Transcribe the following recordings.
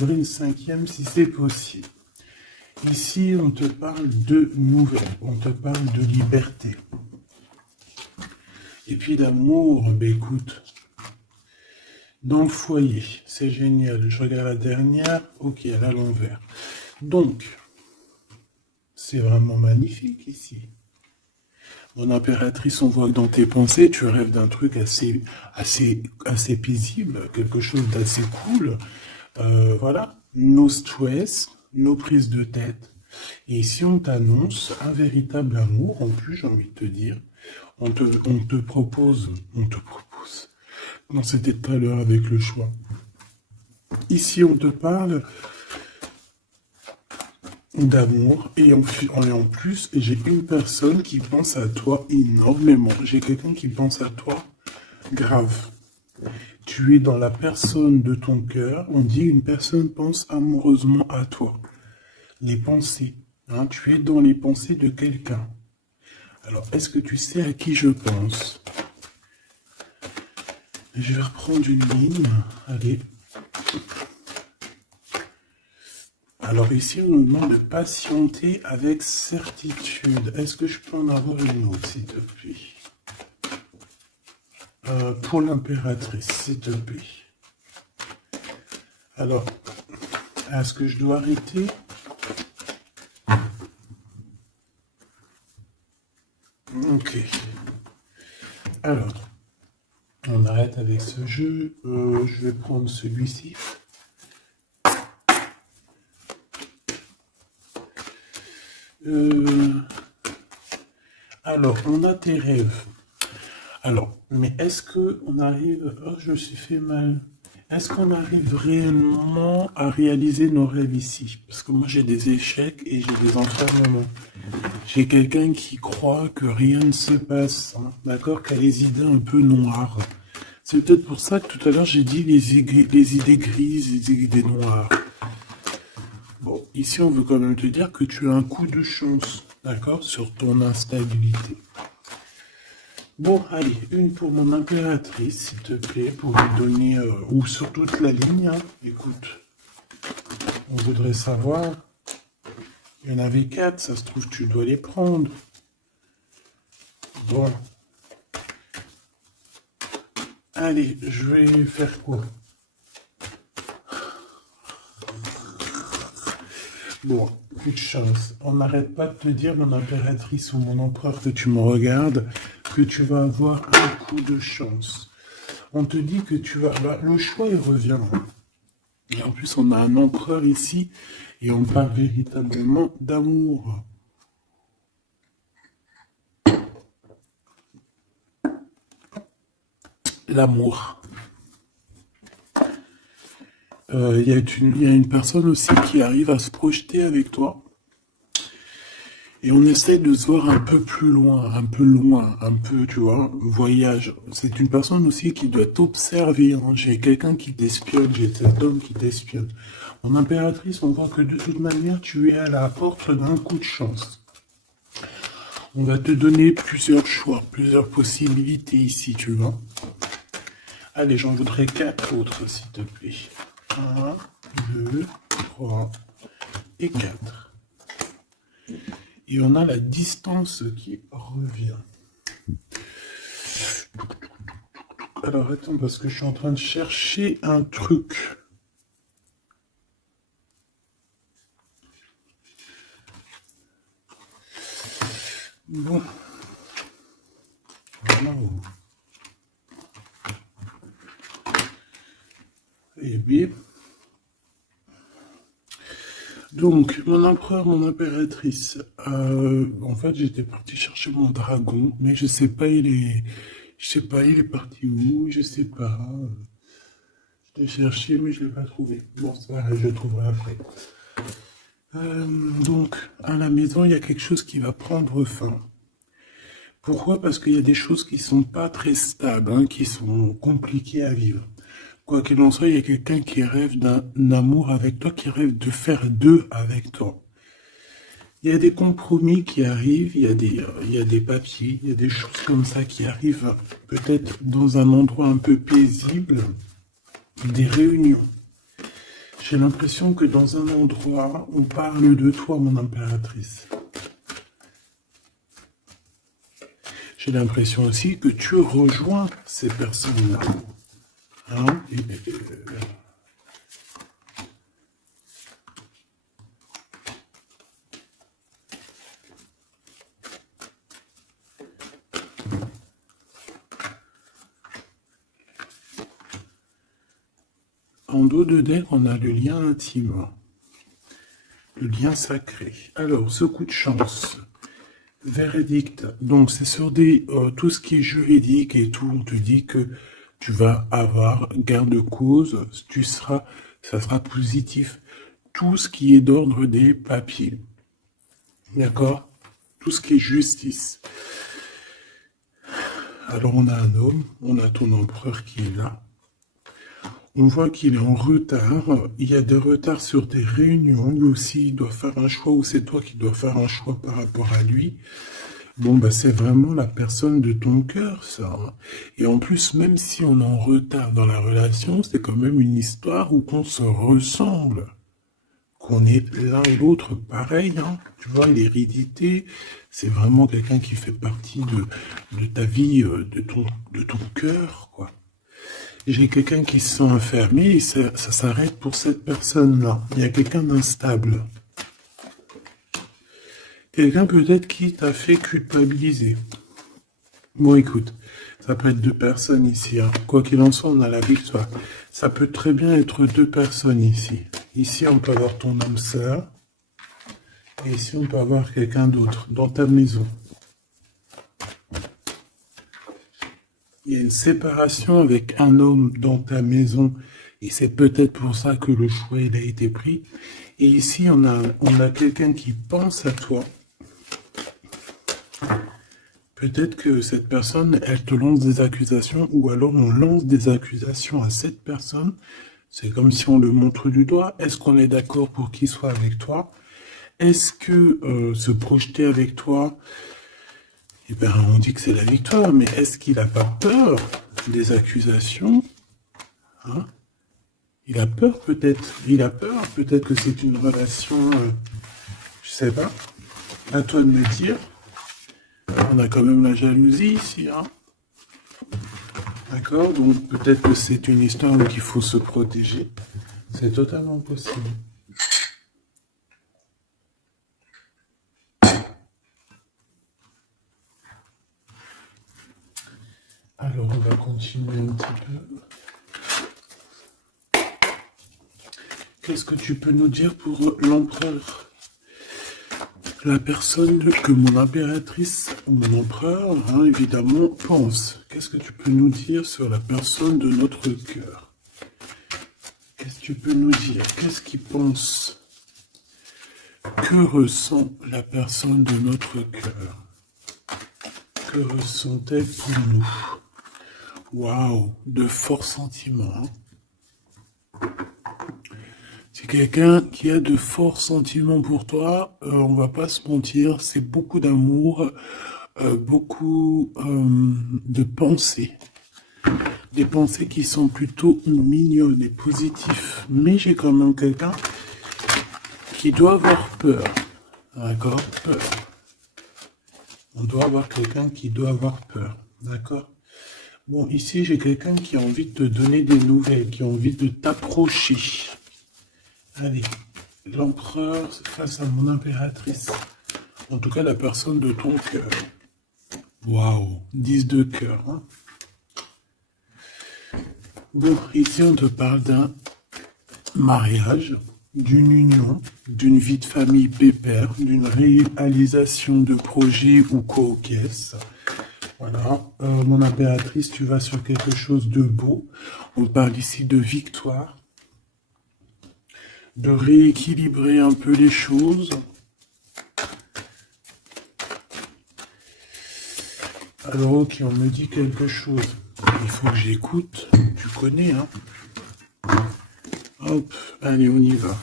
Une cinquième si c'est possible. Ici, on te parle de nouvelles, on te parle de liberté. Et puis d'amour, ben écoute, dans le foyer, c'est génial. Je regarde la dernière, ok, elle est à l'envers. Donc, c'est vraiment magnifique ici. Mon impératrice, on voit que dans tes pensées, tu rêves d'un truc assez paisible, quelque chose d'assez cool. Voilà, no stress, no prise de tête. Et ici, on t'annonce un véritable amour. En plus, j'ai envie de te dire, on te propose. Non, c'était tout à l'heure avec le choix. Ici, on te parle d'amour et en plus, j'ai une personne qui pense à toi énormément. J'ai quelqu'un qui pense à toi grave. Tu es dans la personne de ton cœur. On dit une personne pense amoureusement à toi. Les pensées. Hein, tu es dans les pensées de quelqu'un. Alors, est-ce que tu sais à qui je pense? Je vais reprendre une ligne. Allez. Alors ici, on nous demande de patienter avec certitude. Est-ce que je peux en avoir une autre, s'il te plaît? Pour l'impératrice, s'il te plaît. Alors, est-ce que je dois arrêter? Ok. Alors, on arrête avec ce jeu. Je vais prendre celui-ci. Alors, on a tes rêves. Alors, mais est-ce qu'on arrive... Oh, je me suis fait mal. Est-ce qu'on arrive réellement à réaliser nos rêves ici? Parce que moi, j'ai des échecs et j'ai des enfermements. J'ai quelqu'un qui croit que rien ne se passe, hein, d'accord? Qui a les idées un peu noires. C'est peut-être pour ça que tout à l'heure, j'ai dit les idées grises, les idées noires. Bon, ici, on veut quand même te dire que tu as un coup de chance, d'accord? Sur ton instabilité. Bon, allez, une pour mon impératrice, s'il te plaît, pour lui donner, ou sur toute la ligne, hein. Écoute, on voudrait savoir, il y en avait 4, ça se trouve, tu dois les prendre. Bon. Allez, je vais faire quoi? Bon, coup de chance. On n'arrête pas de te dire, mon impératrice ou mon empereur, que tu me regardes, que tu vas avoir un coup de chance. On te dit que tu vas... Bah, le choix, il revient. Et en plus, on a un empereur ici, et on parle véritablement d'amour. L'amour. Il y a une personne aussi qui arrive à se projeter avec toi. Et on essaie de se voir un peu plus loin, un peu, tu vois, voyage. C'est une personne aussi qui doit t'observer, hein. J'ai quelqu'un qui t'espionne, j'ai cet homme qui t'espionne. Mon impératrice, on voit que de toute manière, tu es à la porte d'un coup de chance. On va te donner plusieurs choix, plusieurs possibilités ici, tu vois. Allez, j'en voudrais 4 autres, s'il te plaît. 1, 2, 3 et 4. Et on a la distance qui revient. Alors attends, parce que je suis en train de chercher un truc. Bon. Voilà. Et bien. Donc, mon empereur, mon impératrice. En fait, j'étais parti chercher mon dragon, mais je sais pas, il est parti où, je sais pas. Je l'ai cherché, mais je l'ai pas trouvé. Bon, c'est vrai, je le trouverai après. Donc, à la maison, il y a quelque chose qui va prendre fin. Pourquoi? Parce qu'il y a des choses qui sont pas très stables, hein, qui sont compliquées à vivre. Quoi qu'il en soit, il y a quelqu'un qui rêve d'un amour avec toi, qui rêve de faire deux avec toi. Il y a des compromis qui arrivent, il y a des papiers, il y a des choses comme ça qui arrivent peut-être dans un endroit un peu paisible, des réunions. J'ai l'impression que dans un endroit, on parle de toi, mon impératrice. J'ai l'impression aussi que tu rejoins ces personnes-là. Hein? En dos de deck, on a le lien intime, le lien sacré. Alors, ce coup de chance, verdict, donc c'est sur tout ce qui est juridique et tout, on te dit que tu vas avoir gain de cause, ça sera positif. Tout ce qui est d'ordre des papiers, d'accord? Tout ce qui est justice. Alors on a un homme, on a ton empereur qui est là. On voit qu'il est en retard, il y a des retards sur des réunions, lui aussi il doit faire un choix ou c'est toi qui dois faire un choix par rapport à lui. Bon, bah c'est vraiment la personne de ton cœur, ça. Et en plus, même si on est en retard dans la relation, c'est quand même une histoire où on se ressemble. Qu'on est l'un et l'autre pareil, hein. Tu vois, l'hérédité, c'est vraiment quelqu'un qui fait partie de ta vie, de ton cœur, quoi. J'ai quelqu'un qui se sent enfermé et ça s'arrête pour cette personne-là. Il y a quelqu'un d'instable. Quelqu'un peut-être qui t'a fait culpabiliser. Bon, écoute, ça peut être deux personnes ici. Hein. Quoi qu'il en soit, on a la victoire. Ça peut très bien être deux personnes ici. Ici, on peut avoir ton âme sœur. Et ici, on peut avoir quelqu'un d'autre dans ta maison. Il y a une séparation avec un homme dans ta maison. Et c'est peut-être pour ça que le choix il a été pris. Et ici, on a quelqu'un qui pense à toi. Peut-être que cette personne, elle te lance des accusations, ou alors on lance des accusations à cette personne. C'est comme si on le montre du doigt. Est-ce qu'on est d'accord pour qu'il soit avec toi? Est-ce que se projeter avec toi, eh ben, on dit que c'est la victoire, mais est-ce qu'il n'a pas peur des accusations? Hein? Il a peur peut-être. Il a peur peut-être que c'est une relation, je sais pas. À toi de me dire. On a quand même la jalousie ici, hein. D'accord? Donc peut-être que c'est une histoire où il faut se protéger. C'est totalement possible. Alors on va continuer un petit peu. Qu'est-ce que tu peux nous dire pour l'empereur? La personne que mon impératrice, ou mon empereur, hein, évidemment, pense. Qu'est-ce que tu peux nous dire sur la personne de notre cœur? Qu'est-ce que tu peux nous dire? Qu'est-ce qu'il pense? Que ressent la personne de notre cœur? Que ressent-elle pour nous? Waouh, de forts sentiments. Hein. C'est quelqu'un qui a de forts sentiments pour toi, on va pas se mentir, c'est beaucoup d'amour, beaucoup de pensées. Des pensées qui sont plutôt mignonnes et positives. Mais j'ai quand même quelqu'un qui doit avoir peur. D'accord? Peur. On doit avoir quelqu'un qui doit avoir peur. D'accord? Bon, ici, j'ai quelqu'un qui a envie de te donner des nouvelles, qui a envie de t'approcher. Allez, l'empereur face à mon impératrice. En tout cas, la personne de ton cœur. Waouh, 10 de cœur. Hein. Bon, ici, on te parle d'un mariage, d'une union, d'une vie de famille pépère, d'une réalisation de projets ou co-caisse. Voilà, mon impératrice, tu vas sur quelque chose de beau. On parle ici de victoire. De rééquilibrer un peu les choses. Alors ok, on me dit quelque chose. Il faut que j'écoute. Tu connais, hein. Hop, allez, on y va.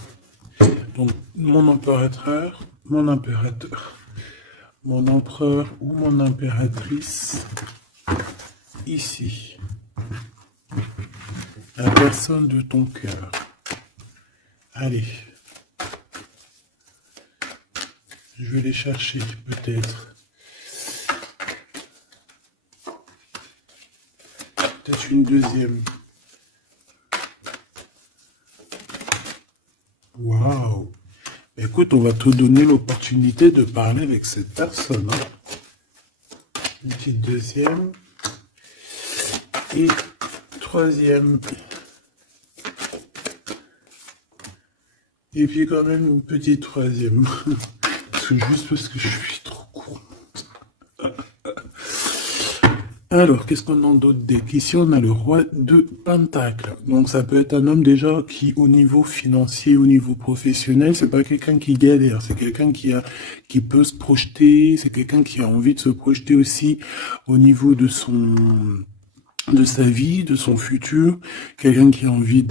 Donc, mon impérateur, mon empereur ou mon impératrice, ici. La personne de ton cœur. Allez. Je vais les chercher, peut-être. Peut-être une deuxième. Waouh! Écoute, on va te donner l'opportunité de parler avec cette personne. Hein. Une petite deuxième. Et troisième. Et puis quand même une petite troisième. Juste parce que je suis trop court. Alors, qu'est-ce qu'on a d'autre des questions? On a le roi de Pentacle. Donc, ça peut être un homme déjà qui, au niveau financier, au niveau professionnel, c'est pas quelqu'un qui galère. C'est quelqu'un qui peut se projeter. C'est quelqu'un qui a envie de se projeter aussi au niveau de sa vie, de son futur. Quelqu'un qui a envie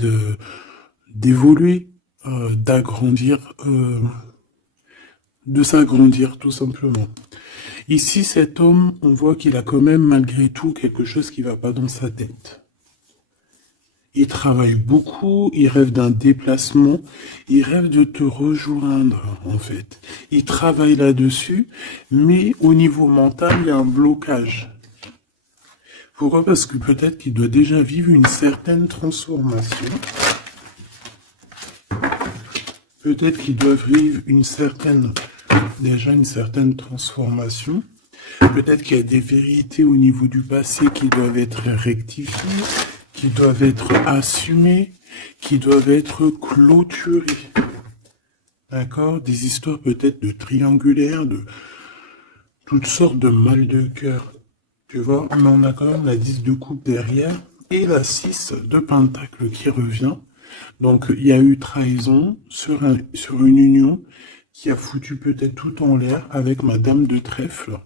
d'évoluer, d'agrandir, de s'agrandir, tout simplement. Ici, cet homme, on voit qu'il a quand même malgré tout quelque chose qui va pas dans sa tête. Il travaille beaucoup, il rêve d'un déplacement, il rêve de te rejoindre, en fait. Il travaille là-dessus, mais au niveau mental, il y a un blocage. Pourquoi? Parce que peut-être qu'il doit déjà vivre une certaine transformation. Peut-être qu'il doit vivre déjà une certaine transformation. Peut-être qu'il y a des vérités au niveau du passé qui doivent être rectifiées, qui doivent être assumées, qui doivent être clôturées. D'accord? Des histoires peut-être de triangulaires, de toutes sortes de mal de cœur. Tu vois? Mais on a quand même la 10 de coupe derrière et la 6 de pentacle qui revient. Donc, il y a eu trahison sur une union qui a foutu peut-être tout en l'air avec Madame de Trèfle.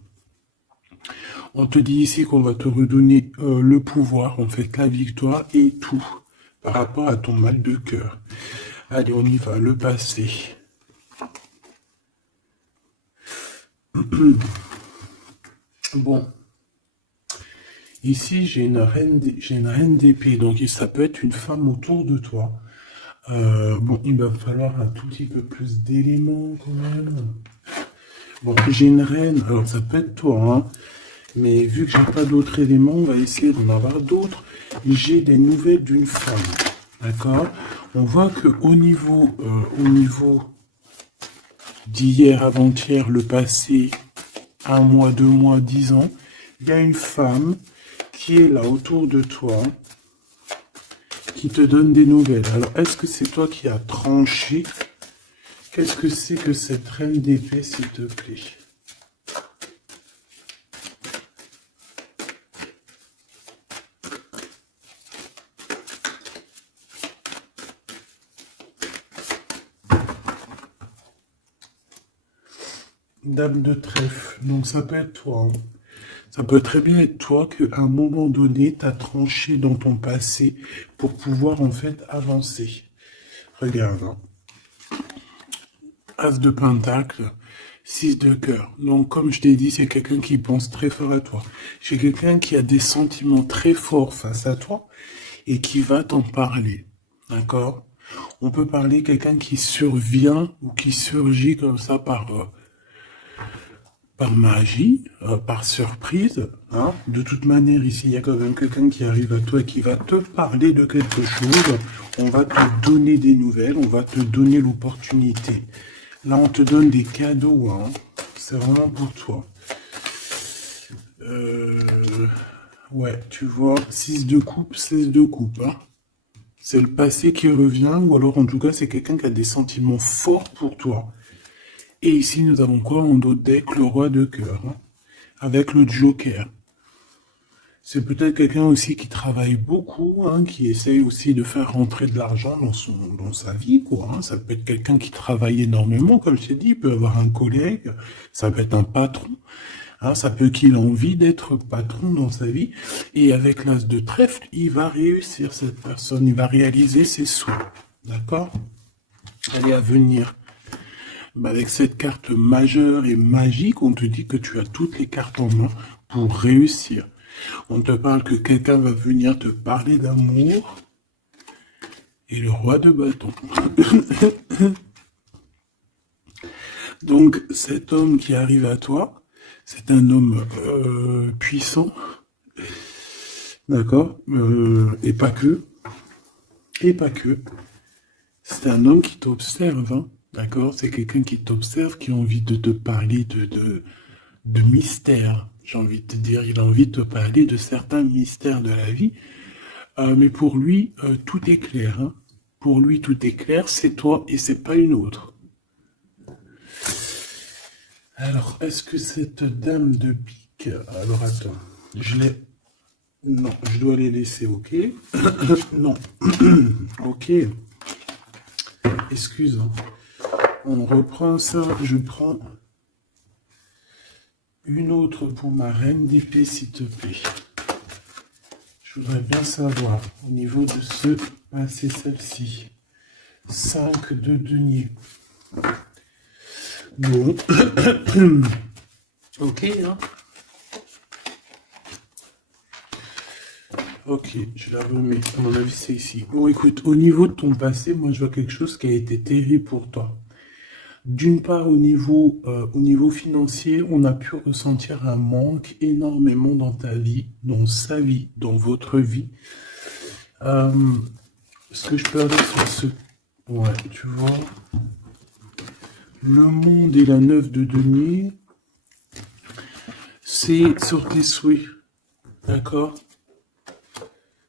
On te dit ici qu'on va te redonner le pouvoir, en fait, la victoire et tout par rapport à ton mal de cœur. Allez, on y va, le passé. Bon. Ici, j'ai une reine d'épée, donc ça peut être une femme autour de toi. Bon, il va falloir un tout petit peu plus d'éléments quand même. Bon, j'ai une reine, alors ça peut être toi, hein, mais vu que j'ai pas d'autres éléments, on va essayer d'en avoir d'autres. J'ai des nouvelles d'une femme, d'accord? On voit que au niveau d'hier, avant-hier, le passé, 1 mois, 2 mois, 10 ans, il y a une femme qui est là autour de toi, qui te donne des nouvelles. Alors, est-ce que c'est toi qui as tranché? Qu'est-ce que c'est que cette reine d'épée, s'il te plaît? Dame de trèfle. Donc, ça peut être toi. Hein. Ça peut très bien être toi qu'à un moment donné, tu as tranché dans ton passé pour pouvoir en fait avancer. Regarde. Hein. As de pentacle, 6 de cœur. Donc comme je t'ai dit, c'est quelqu'un qui pense très fort à toi. C'est quelqu'un qui a des sentiments très forts face à toi et qui va t'en parler. D'accord? On peut parler quelqu'un qui survient ou qui surgit comme ça par magie, par surprise. Hein. De toute manière, ici, il y a quand même quelqu'un qui arrive à toi et qui va te parler de quelque chose. On va te donner des nouvelles, on va te donner l'opportunité. Là, on te donne des cadeaux. Hein. C'est vraiment pour toi. Ouais, tu vois, 6 de coupe, 16 de coupe. Hein. C'est le passé qui revient, ou alors en tout cas, c'est quelqu'un qui a des sentiments forts pour toi. Et ici, nous avons quoi en d'autres deck? Le roi de cœur, hein, avec le joker. C'est peut-être quelqu'un aussi qui travaille beaucoup, hein, qui essaye aussi de faire rentrer de l'argent dans sa vie, quoi. Hein. Ça peut être quelqu'un qui travaille énormément, comme je t'ai dit, il peut avoir un collègue, ça peut être un patron. Hein, ça peut qu'il ait envie d'être patron dans sa vie. Et avec l'as de trèfle, il va réussir, cette personne, il va réaliser ses souhaits. D'accord? Elle est à venir. Avec cette carte majeure et magique, on te dit que tu as toutes les cartes en main pour réussir. On te parle que quelqu'un va venir te parler d'amour et le roi de bâton. Donc, cet homme qui arrive à toi, c'est un homme puissant, d'accord, et pas que, c'est un homme qui t'observe, hein, d'accord, c'est quelqu'un qui t'observe, qui a envie de te parler de mystères, j'ai envie de te dire, il a envie de te parler de certains mystères de la vie, mais pour lui, tout est clair, hein. Pour lui, tout est clair, c'est toi et c'est pas une autre. Alors, est-ce que cette dame de pique... Alors, attends, je l'ai... Non, je dois les laisser, ok. Non. Ok. Excuse. Hein. On reprend ça, je prends une autre pour ma reine d'épée, s'il te plaît. Je voudrais bien savoir, au niveau de ce... Ah, c'est celle-ci. 5 de denier. Bon. Ok, hein. Ok, je la remets. À mon avis, c'est ici. Bon, écoute, au niveau de ton passé, moi, je vois quelque chose qui a été terrible pour toi. D'une part, au niveau financier, on a pu ressentir un manque énormément dans ta vie, dans sa vie, dans votre vie. Ce que je peux avoir sur ce... Ouais, tu vois. Le monde et la 9 de denier, c'est sur tes souhaits. D'accord?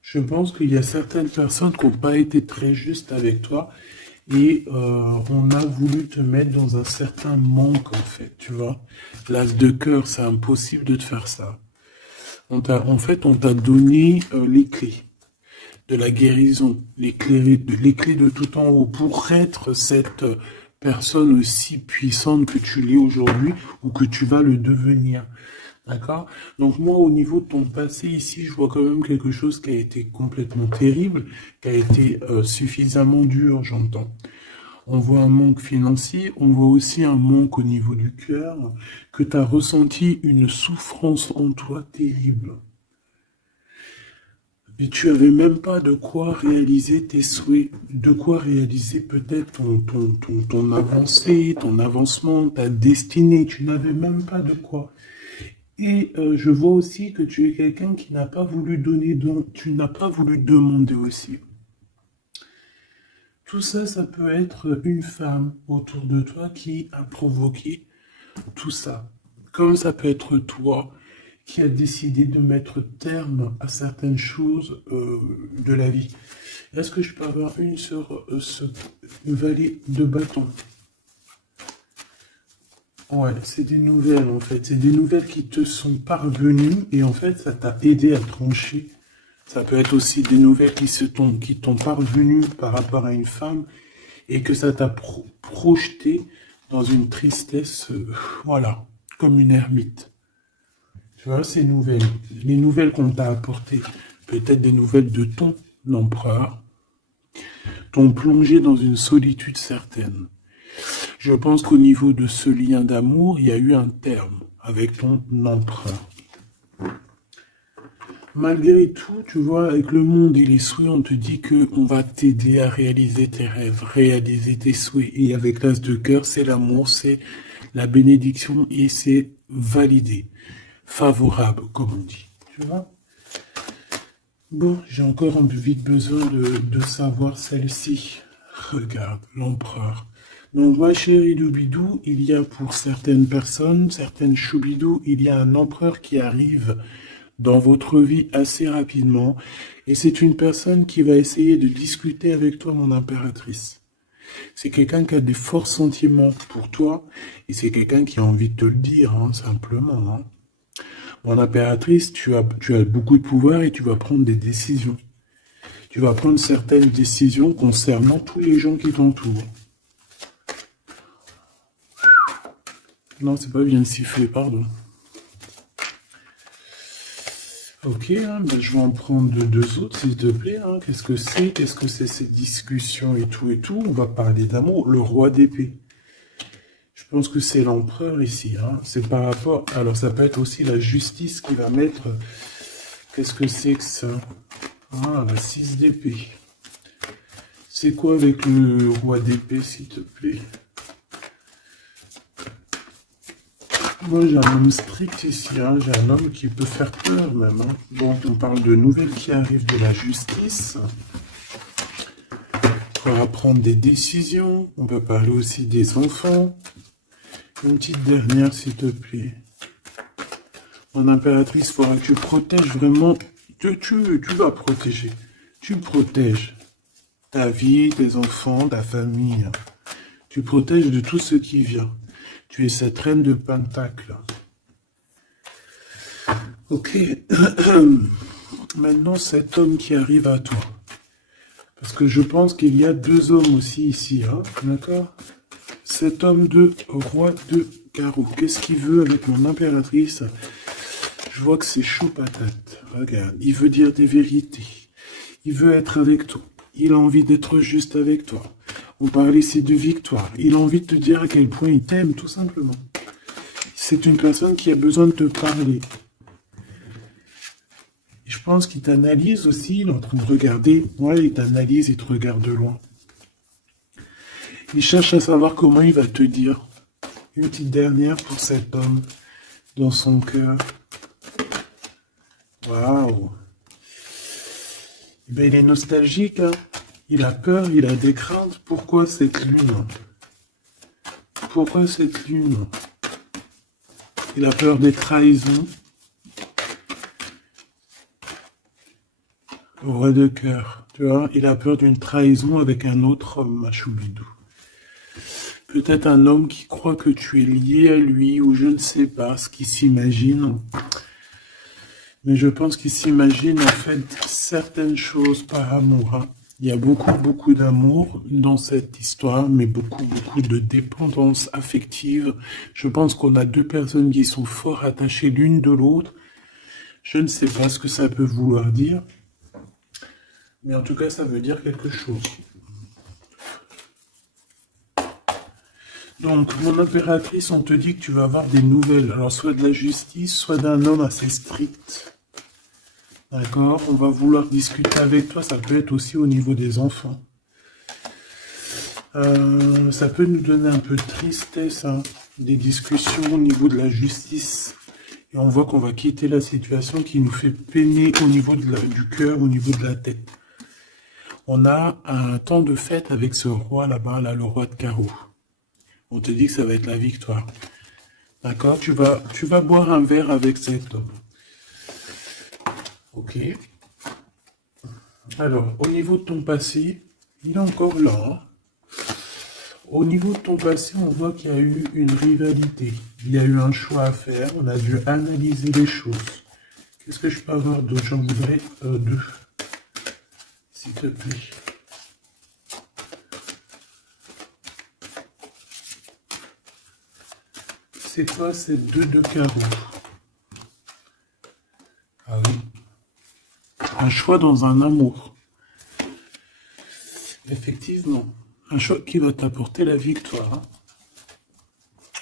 Je pense qu'il y a certaines personnes qui n'ont pas été très justes avec toi et on a voulu te mettre dans un certain manque, en fait, tu vois. L'as de cœur, c'est impossible de te faire ça. On t'a donné les clés de la guérison, les clés de tout en haut pour être cette personne aussi puissante que tu l'es aujourd'hui ou que tu vas le devenir. D'accord? Donc moi, au niveau de ton passé ici, je vois quand même quelque chose qui a été complètement terrible, qui a été suffisamment dur, j'entends. On voit un manque financier, on voit aussi un manque au niveau du cœur, que tu as ressenti une souffrance en toi terrible. Et tu avais même pas de quoi réaliser tes souhaits, de quoi réaliser peut-être ton avancée, ton avancement, ta destinée, tu n'avais même pas de quoi. Et je vois aussi que tu es quelqu'un qui n'a pas voulu donner, donc tu n'as pas voulu demander aussi. Tout ça, ça peut être une femme autour de toi qui a provoqué tout ça. Comme ça peut être toi qui a décidé de mettre terme à certaines choses de la vie. Est-ce que je peux avoir une sur ce valet de bâton? Ouais, c'est des nouvelles en fait. C'est des nouvelles qui te sont parvenues et en fait, ça t'a aidé à trancher. Ça peut être aussi des nouvelles qui t'ont parvenues par rapport à une femme et que ça t'a projeté dans une tristesse, voilà, comme une ermite. Tu vois, ces nouvelles, les nouvelles qu'on t'a apportées, peut-être des nouvelles de ton empereur, t'ont plongé dans une solitude certaine. Je pense qu'au niveau de ce lien d'amour, il y a eu un terme avec ton empereur. Malgré tout, tu vois, avec le monde et les souhaits, on te dit qu'on va t'aider à réaliser tes rêves, réaliser tes souhaits. Et avec l'as de cœur, c'est l'amour, c'est la bénédiction et c'est validé, favorable, comme on dit. Tu vois? Bon, j'ai encore vite besoin de savoir celle-ci. Regarde, l'empereur. Donc, ma chérie Doubidou, il y a pour certaines personnes, certaines choubidou, il y a un empereur qui arrive dans votre vie assez rapidement. Et c'est une personne qui va essayer de discuter avec toi, mon impératrice. C'est quelqu'un qui a des forts sentiments pour toi. Et c'est quelqu'un qui a envie de te le dire, hein, simplement. Hein. Mon impératrice, tu as beaucoup de pouvoir et tu vas prendre des décisions. Tu vas prendre certaines décisions concernant tous les gens qui t'entourent. Non, c'est pas bien sifflé, pardon. Ok, hein, ben je vais en prendre deux autres, s'il te plaît. Hein. Qu'est-ce que c'est? Qu'est-ce que c'est ces discussions et tout et tout? On va parler d'amour. Le roi d'épée. Je pense que c'est l'empereur ici. Hein. C'est par rapport... Alors, ça peut être aussi la justice qui va mettre... Qu'est-ce que c'est que ça? Ah, la 6 d'épée. C'est quoi avec le roi d'épée, s'il te plaît? Moi, j'ai un homme strict ici, hein. J'ai un homme qui peut faire peur, même. Hein. Bon, on parle de nouvelles qui arrivent de la justice. On va prendre des décisions. On peut parler aussi des enfants. Une petite dernière, s'il te plaît. Mon impératrice, il faudra que tu protèges vraiment. Tu vas protéger. Tu protèges ta vie, tes enfants, ta famille. Tu protèges de tout ce qui vient. Tu es cette reine de Pentacle. Ok. Maintenant, cet homme qui arrive à toi. Parce que je pense qu'il y a deux hommes aussi ici. Hein, d'accord? Cet homme de roi de carreau. Qu'est-ce qu'il veut avec mon impératrice? Je vois que c'est chaud patate. Regarde, il veut dire des vérités. Il veut être avec toi. Il a envie d'être juste avec toi. On parle ici de victoire. Il a envie de te dire à quel point il t'aime, tout simplement. C'est une personne qui a besoin de te parler. Et je pense qu'il t'analyse aussi. Il est en train de regarder. Ouais, il t'analyse, il te regarde de loin. Il cherche à savoir comment il va te dire. Une petite dernière pour cet homme dans son cœur. Waouh! Ben, il est nostalgique, hein? Il a peur, il a des craintes. Pourquoi cette lune? Pourquoi cette lune? Il a peur des trahisons. Roi de cœur, tu vois, il a peur d'une trahison avec un autre homme, Machoubidou. Peut-être un homme qui croit que tu es lié à lui, ou je ne sais pas, ce qu'il s'imagine. Mais je pense qu'il s'imagine en fait certaines choses par amour. Hein. Il y a beaucoup d'amour dans cette histoire, mais beaucoup de dépendance affective. Je pense qu'on a deux personnes qui sont fort attachées l'une de l'autre. Je ne sais pas ce que ça peut vouloir dire. Mais en tout cas, ça veut dire quelque chose. Donc, mon impératrice, on te dit que tu vas avoir des nouvelles. Alors, soit de la justice, soit d'un homme assez strict. D'accord? On va vouloir discuter avec toi. Ça peut être aussi au niveau des enfants. Ça peut nous donner un peu de tristesse, hein, des discussions au niveau de la justice. Et on voit qu'on va quitter la situation qui nous fait peiner au niveau du cœur, au niveau de la tête. On a un temps de fête avec ce roi là-bas, là, le roi de carreau. On te dit que ça va être la victoire. D'accord? Tu vas boire un verre avec cet homme. Ok. Alors, au niveau de ton passé, il est encore là. Hein? Au niveau de ton passé, on voit qu'il y a eu une rivalité. Il y a eu un choix à faire. On a dû analyser les choses. Qu'est-ce que je peux avoir d'autre? J'en voudrais deux. S'il te plaît. C'est quoi ces deux de carreau? Ah oui. Un choix dans un amour. Effectivement. Un choix qui va t'apporter la victoire.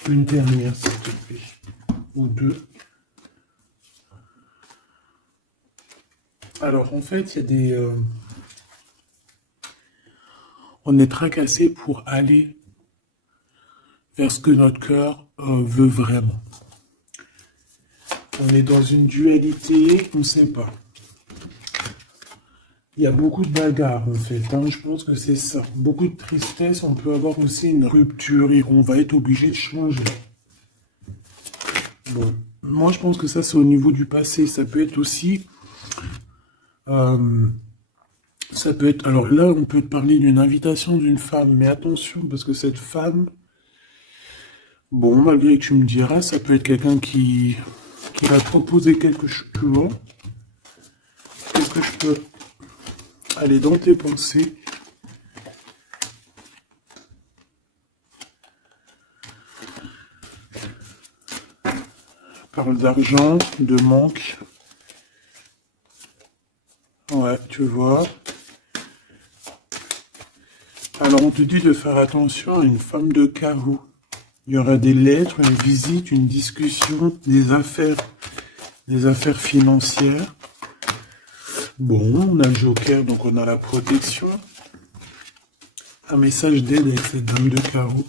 Une dernière, s'il te plaît. Ou deux. Alors, en fait, il y a des... on est tracassé pour aller vers ce que notre cœur veut vraiment. On est dans une dualité, on ne sait pas. Il y a beaucoup de bagarres en fait, hein. Je pense que c'est ça. Beaucoup de tristesse, on peut avoir aussi une rupture et on va être obligé de changer. Bon, moi je pense que ça c'est au niveau du passé, ça peut être aussi... ça peut être... Alors là, on peut parler d'une invitation d'une femme, mais attention, parce que cette femme... Bon, malgré que tu me diras, ça peut être quelqu'un qui va proposer quelque chose, tu vois. Qu'est-ce que je peux... Aller dans tes pensées. Parle d'argent, de manque. Ouais, tu vois. Alors on te dit de faire attention à une femme de carreau. Il y aura des lettres, une visite, une discussion, des affaires financières. Bon, on a le joker, donc on a la protection. un message d'aide avec cette dame de carreau.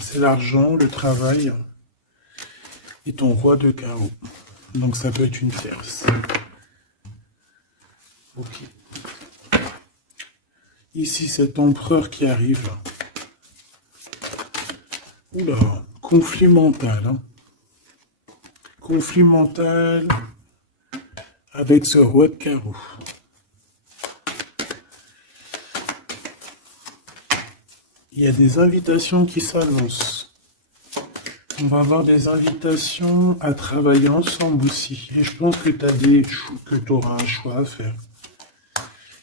C'est l'argent, le travail et ton roi de carreau. Donc ça peut être une tierce. Ok. Ici, cet empereur qui arrive. Oula, conflit mental. Hein. Conflit mental avec ce roi de carreau. Il y a des invitations qui s'annoncent. On va avoir des invitations à travailler ensemble aussi. Et je pense que tu auras un choix à faire.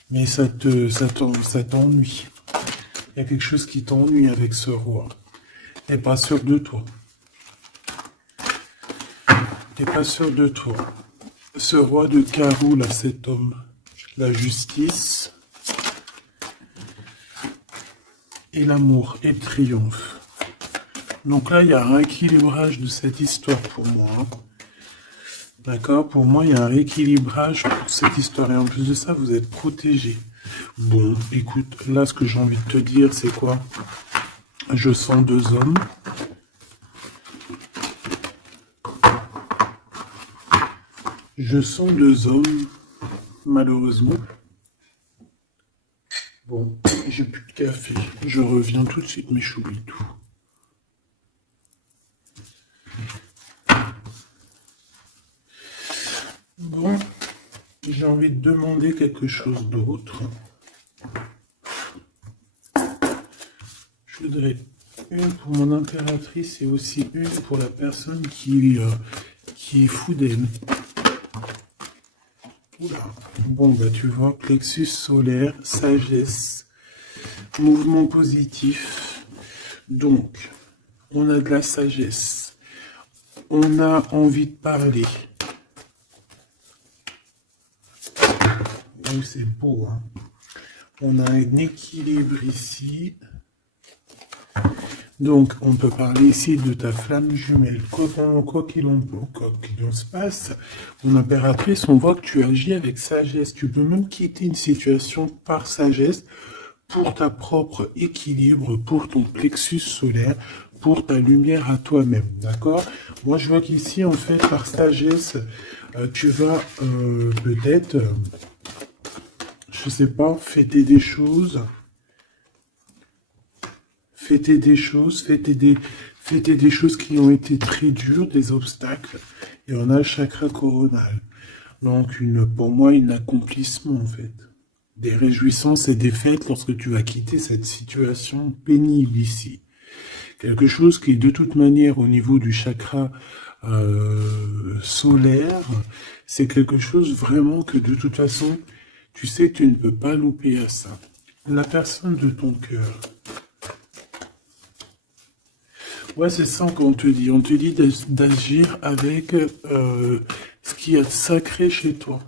Mais ça t'ennuie. Il y a quelque chose qui t'ennuie avec ce roi. T'es pas sûr de toi. T'es pas sûr de toi. Ce roi de carreau, là, cet homme. La justice. Et l'amour et le triomphe. Donc là, il y a un rééquilibrage de cette histoire pour moi. D'accord? Pour moi, il y a un rééquilibrage pour cette histoire. Et en plus de ça, vous êtes protégés. Bon, écoute, là, ce que j'ai envie de te dire, c'est quoi? Je sens deux hommes. Je sens deux hommes, malheureusement. Bon, j'ai plus de café. Je reviens tout de suite, mais j'oublie tout. Bon, j'ai envie de demander quelque chose d'autre. Je voudrais une pour mon impératrice et aussi une pour la personne qui est fou d'elle. Oula. Bon, bah tu vois, plexus solaire, sagesse, mouvement positif. Donc, on a de la sagesse. On a envie de parler. Donc c'est beau, hein. On a un équilibre ici. Donc, on peut parler ici de ta flamme jumelle. Quoi qu'il en se passe, mon impératrice, on voit que tu agis avec sagesse. Tu peux même quitter une situation par sagesse pour ta propre équilibre, pour ton plexus solaire, pour ta lumière à toi-même. D'accord? Moi, je vois qu'ici, en fait, par sagesse, tu vas peut-être, je sais pas, fêter des choses. Fêter des choses qui ont été très dures, des obstacles. Et on a le chakra coronal. Donc, pour moi, un accomplissement, en fait. Des réjouissances et des fêtes lorsque tu vas quitter cette situation pénible ici. Quelque chose qui, de toute manière, au niveau du chakra solaire, c'est quelque chose vraiment que, de toute façon, tu sais que tu ne peux pas louper à ça. La personne de ton cœur. Ouais, c'est ça qu'on te dit. On te dit d'agir avec ce qui est sacré chez toi.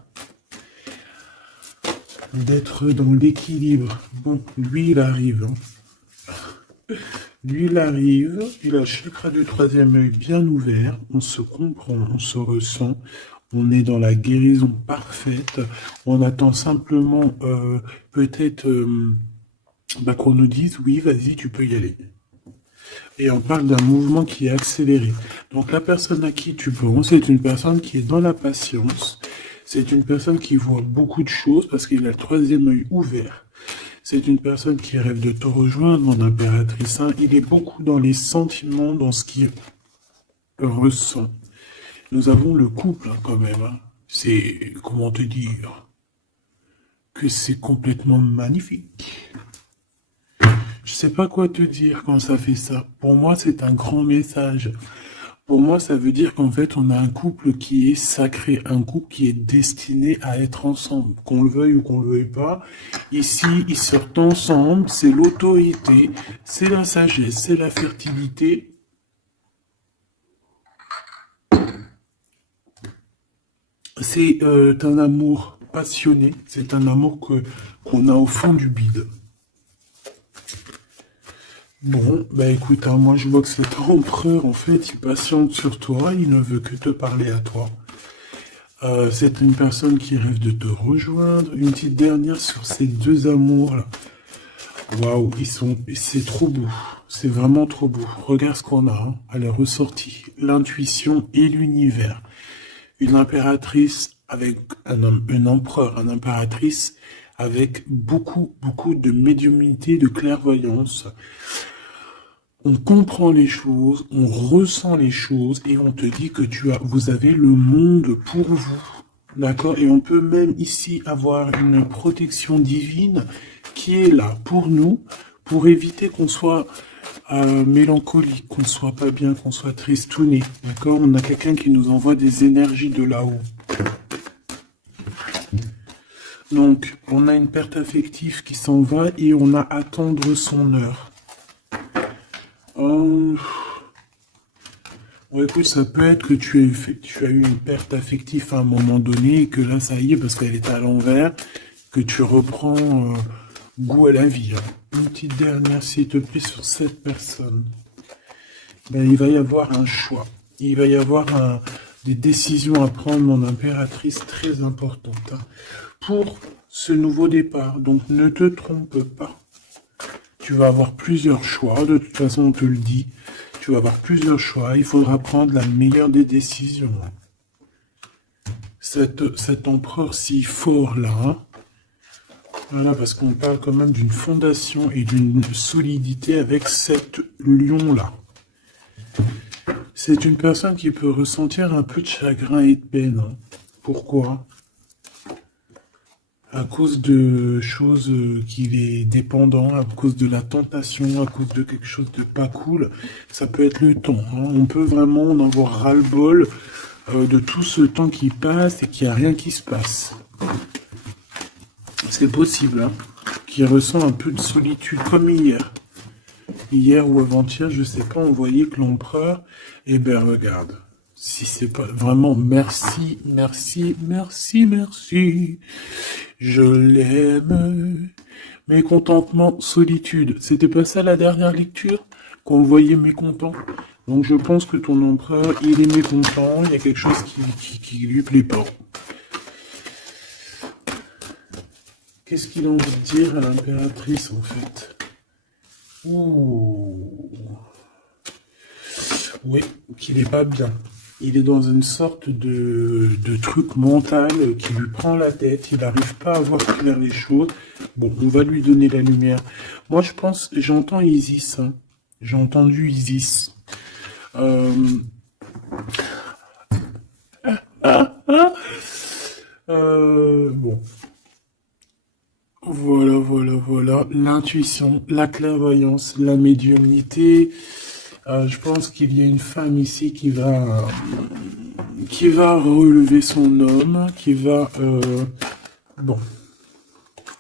D'être dans l'équilibre. Bon, lui, il arrive. Hein. Lui, il arrive. Il a le chakra du troisième œil bien ouvert. On se comprend, on se ressent. On est dans la guérison parfaite. On attend simplement peut-être qu'on nous dise, oui, vas-y, tu peux y aller. Et on parle d'un mouvement qui est accéléré. Donc la personne à qui tu penses, c'est une personne qui est dans la patience. C'est une personne qui voit beaucoup de choses parce qu'il a le troisième œil ouvert. C'est une personne qui rêve de te rejoindre, mon impératrice. Hein. Il est beaucoup dans les sentiments, dans ce qu'il ressent. Nous avons le couple, hein, quand même. Hein. C'est, comment te dire, que c'est complètement magnifique. Je sais pas quoi te dire quand ça fait ça. Pour moi, c'est un grand message. Pour moi, ça veut dire qu'en fait, on a un couple qui est sacré, un couple qui est destiné à être ensemble. Qu'on le veuille ou qu'on le veuille pas. Ici, ils sortent ensemble, c'est l'autorité, c'est la sagesse, c'est la fertilité. C'est un amour passionné, c'est un amour qu'on a au fond du bide. Bon, bah écoute, hein, moi je vois que cet empereur, en fait, il patiente sur toi, il ne veut que te parler à toi. C'est une personne qui rêve de te rejoindre. Une petite dernière sur ces deux amours-là. Waouh, c'est trop beau. C'est vraiment trop beau. Regarde ce qu'on a, hein, à la ressortie. L'intuition et l'univers. Une impératrice avec un empereur, une impératrice avec beaucoup, beaucoup de médiumnité, de clairvoyance. On comprend les choses, on ressent les choses et on te dit que vous avez le monde pour vous. D'accord? Et on peut même ici avoir une protection divine qui est là pour nous, pour éviter qu'on soit mélancolique, qu'on soit pas bien, qu'on soit tristouné. D'accord? On a quelqu'un qui nous envoie des énergies de là-haut. Donc, on a une perte affective qui s'en va et on a attendre son heure. Ouais, écoute, ça peut être que tu as eu une perte affective à un moment donné et que là, ça y est, parce qu'elle est à l'envers, que tu reprends goût à la vie. Hein. Une petite dernière, s'il te plaît, sur cette personne. Ben, il va y avoir un choix. Il va y avoir des décisions à prendre, mon impératrice, très importantes. Hein, pour ce nouveau départ. Donc, ne te trompe pas. Tu vas avoir plusieurs choix. De toute façon, on te le dit. Tu vas avoir plusieurs choix. Il faudra prendre la meilleure des décisions. Cet empereur si fort là. Hein, voilà, parce qu'on parle quand même d'une fondation et d'une solidité avec cet lion-là. C'est une personne qui peut ressentir un peu de chagrin et de peine. Hein. Pourquoi? À cause de choses qu'il est dépendant, à cause de la tentation, à cause de quelque chose de pas cool. Ça peut être le temps. Hein. On peut vraiment en avoir ras-le-bol de tout ce temps qui passe et qu'il n'y a rien qui se passe. C'est possible, hein, qu'il ressent un peu de solitude, comme hier. Hier ou avant-hier, je sais pas, on voyait que l'empereur, eh ben regarde, si c'est pas vraiment merci, merci, merci, merci, je l'aime. Mécontentement, solitude, c'était pas ça la dernière lecture, qu'on le voyait mécontent. Donc je pense que ton empereur, il est mécontent, il y a quelque chose qui lui plaît pas. Qu'est-ce qu'il a envie de dire à l'impératrice, en fait? Ouh. Oui, qu'il est pas bien. Il est dans une sorte de truc mental qui lui prend la tête. Il n'arrive pas à voir clair les choses. Bon, on va lui donner la lumière. Moi, je pense, j'entends Isis. Hein. J'ai entendu Isis. Bon. Voilà, voilà, voilà. L'intuition, la clairvoyance, la médiumnité. Je pense qu'il y a une femme ici qui va relever son homme, qui va... bon,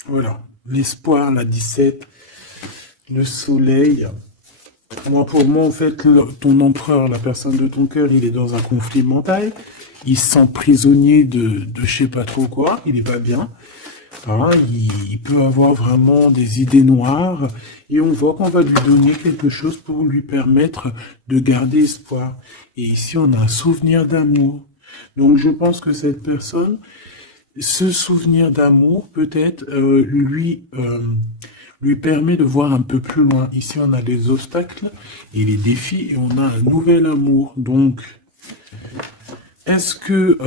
voilà. L'espoir, la 17, le soleil. Moi, pour moi, en fait, ton empereur, la personne de ton cœur, il est dans un conflit mental. Il se sent prisonnier de je sais pas trop quoi. Il est pas bien. Hein, il peut avoir vraiment des idées noires et on voit qu'on va lui donner quelque chose pour lui permettre de garder espoir. Et ici, on a un souvenir d'amour. Donc, je pense que cette personne, ce souvenir d'amour, peut-être, lui permet de voir un peu plus loin. Ici, on a les obstacles et les défis et on a un nouvel amour. Donc, est-ce que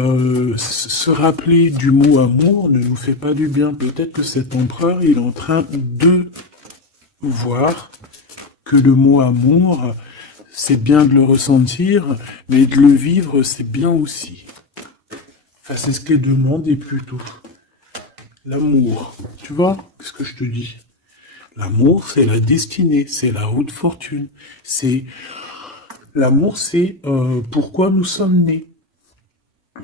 se rappeler du mot amour ne nous fait pas du bien? Peut-être que cet empereur, il est en train de voir que le mot amour, c'est bien de le ressentir, mais de le vivre, c'est bien aussi. Enfin, c'est ce qu'est demandé plutôt. L'amour. Tu vois ce que je te dis? L'amour, c'est la destinée, c'est la haute fortune. L'amour, c'est pourquoi nous sommes nés.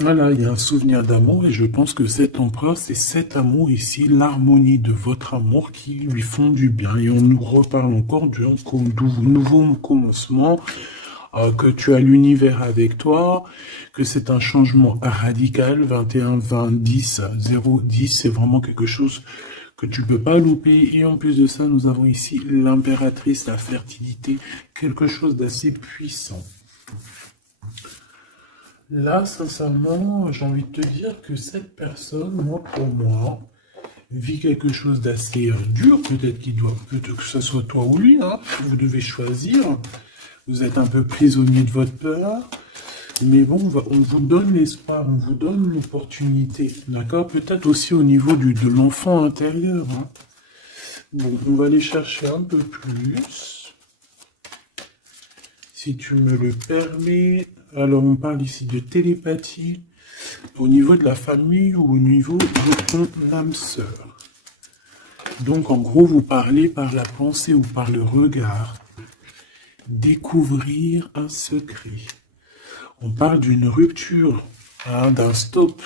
Voilà, il y a un souvenir d'amour et je pense que cet empereur, c'est cet amour ici, l'harmonie de votre amour qui lui font du bien. Et on nous reparle encore du nouveau commencement, que tu as l'univers avec toi, que c'est un changement radical, 21, 20, 10, 0, 10, c'est vraiment quelque chose que tu peux pas louper. Et en plus de ça, nous avons ici l'impératrice, la fertilité, quelque chose d'assez puissant. Là, sincèrement, j'ai envie de te dire que cette personne, moi, pour moi, vit quelque chose d'assez dur, peut-être peut-être que ce soit toi ou lui, hein. Vous devez choisir. Vous êtes un peu prisonnier de votre peur. Mais bon, on vous donne l'espoir, on vous donne l'opportunité, d'accord? Peut-être aussi au niveau de l'enfant intérieur, hein. Bon, on va aller chercher un peu plus, si tu me le permets. Alors, on parle ici de télépathie, au niveau de la famille ou au niveau de ton âme sœur. Donc, en gros, vous parlez par la pensée ou par le regard. Découvrir un secret. On parle d'une rupture, hein, d'un stop,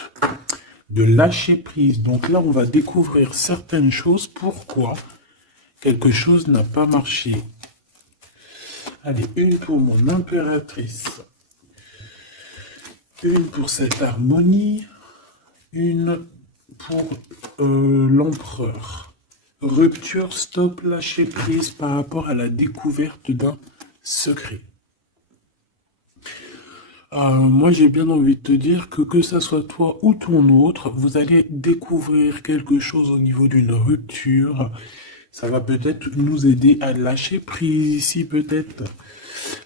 de lâcher prise. Donc là, on va découvrir certaines choses. Pourquoi quelque chose n'a pas marché. Allez, une pour mon impératrice. Une pour cette harmonie. Une pour l'empereur. Rupture, stop, lâcher prise par rapport à la découverte d'un secret. Moi, j'ai bien envie de te dire que ça soit toi ou ton autre, vous allez découvrir quelque chose au niveau d'une rupture. Ça va peut-être nous aider à lâcher prise ici, peut-être.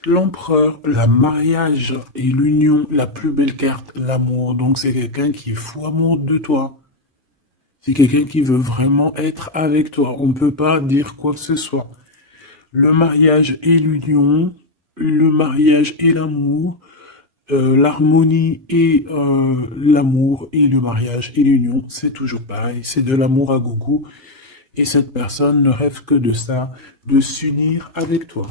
L'empereur, le mariage et l'union, la plus belle carte, l'amour. Donc, c'est quelqu'un qui est fou amoureux de toi. C'est quelqu'un qui veut vraiment être avec toi. On ne peut pas dire quoi que ce soit. Le mariage et l'union, le mariage et l'amour, l'harmonie et l'amour et le mariage et l'union, c'est toujours pareil, c'est de l'amour à gogo. Et cette personne ne rêve que de ça, de s'unir avec toi.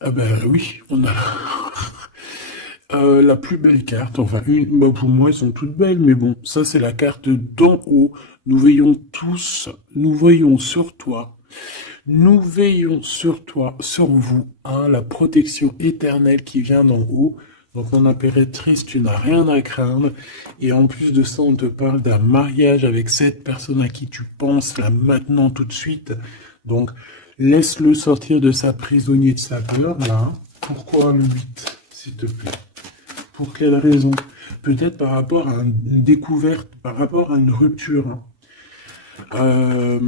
Ah ben oui, on a la plus belle carte, enfin bah pour moi elles sont toutes belles, mais bon, ça c'est la carte d'en haut. Nous veillons tous, nous voyons sur toi. Nous veillons sur toi, sur vous, hein, la protection éternelle qui vient d'en haut. Donc mon impératrice, tu n'as rien à craindre. Et en plus de ça, on te parle d'un mariage avec cette personne à qui tu penses là maintenant tout de suite. Donc laisse-le sortir de sa prisonnier de sa peur là. Pourquoi le 8, s'il te plaît? Pour quelle raison? Peut-être par rapport à une découverte, par rapport à une rupture, hein.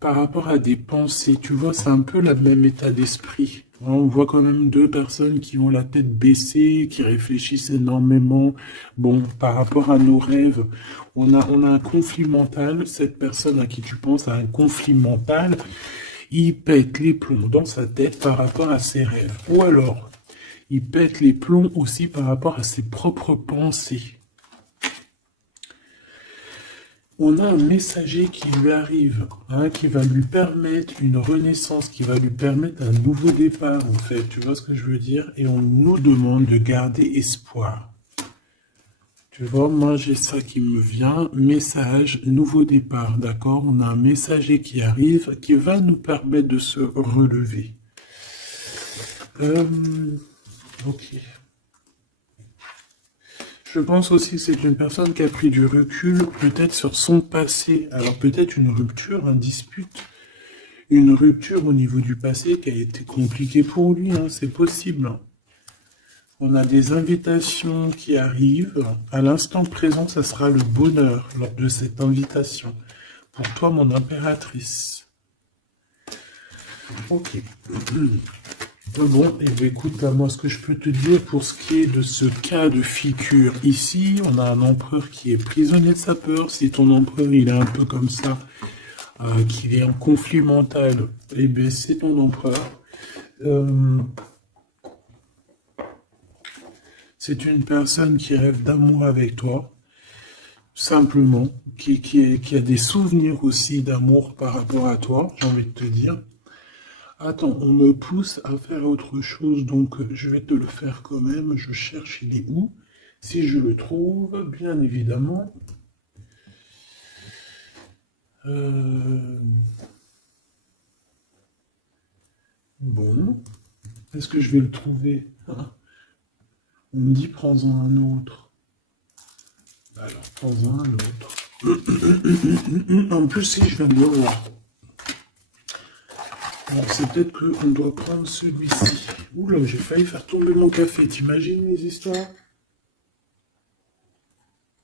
Par rapport à des pensées, tu vois, c'est un peu le même état d'esprit. On voit quand même deux personnes qui ont la tête baissée, qui réfléchissent énormément. Bon, par rapport à nos rêves, on a un conflit mental. Cette personne à qui tu penses a un conflit mental. Il pète les plombs dans sa tête par rapport à ses rêves. Ou alors, il pète les plombs aussi par rapport à ses propres pensées. On a un messager qui lui arrive, hein, qui va lui permettre une renaissance, qui va lui permettre un nouveau départ, en fait. Tu vois ce que je veux dire? Et on nous demande de garder espoir. Tu vois, moi, j'ai ça qui me vient. Message, nouveau départ, d'accord? On a un messager qui arrive, qui va nous permettre de se relever. Ok. Je pense aussi que c'est une personne qui a pris du recul, peut-être sur son passé. Alors peut-être une rupture, une dispute, une rupture au niveau du passé qui a été compliquée pour lui, hein, c'est possible. On a des invitations qui arrivent. À l'instant présent, ça sera le bonheur lors de cette invitation. Pour toi, mon impératrice. Ok. Bon, et bien écoute, moi ce que je peux te dire pour ce qui est de ce cas de figure ici, on a un empereur qui est prisonnier de sa peur. Si ton empereur il est un peu comme ça, qu'il est en conflit mental, et bien c'est ton empereur. C'est une personne qui rêve d'amour avec toi, simplement, qui a des souvenirs aussi d'amour par rapport à toi, j'ai envie de te dire. Attends, on me pousse à faire autre chose, donc je vais te le faire quand même. Je cherche, il est où? Si je le trouve, bien évidemment. Bon, est-ce que je vais le trouver? On me dit prends-en un autre. Alors, prends-en un autre. En plus, si je viens de le voir. Bon, c'est peut-être qu'on doit prendre celui-ci. Oula, j'ai failli faire tomber mon café. T'imagines les histoires?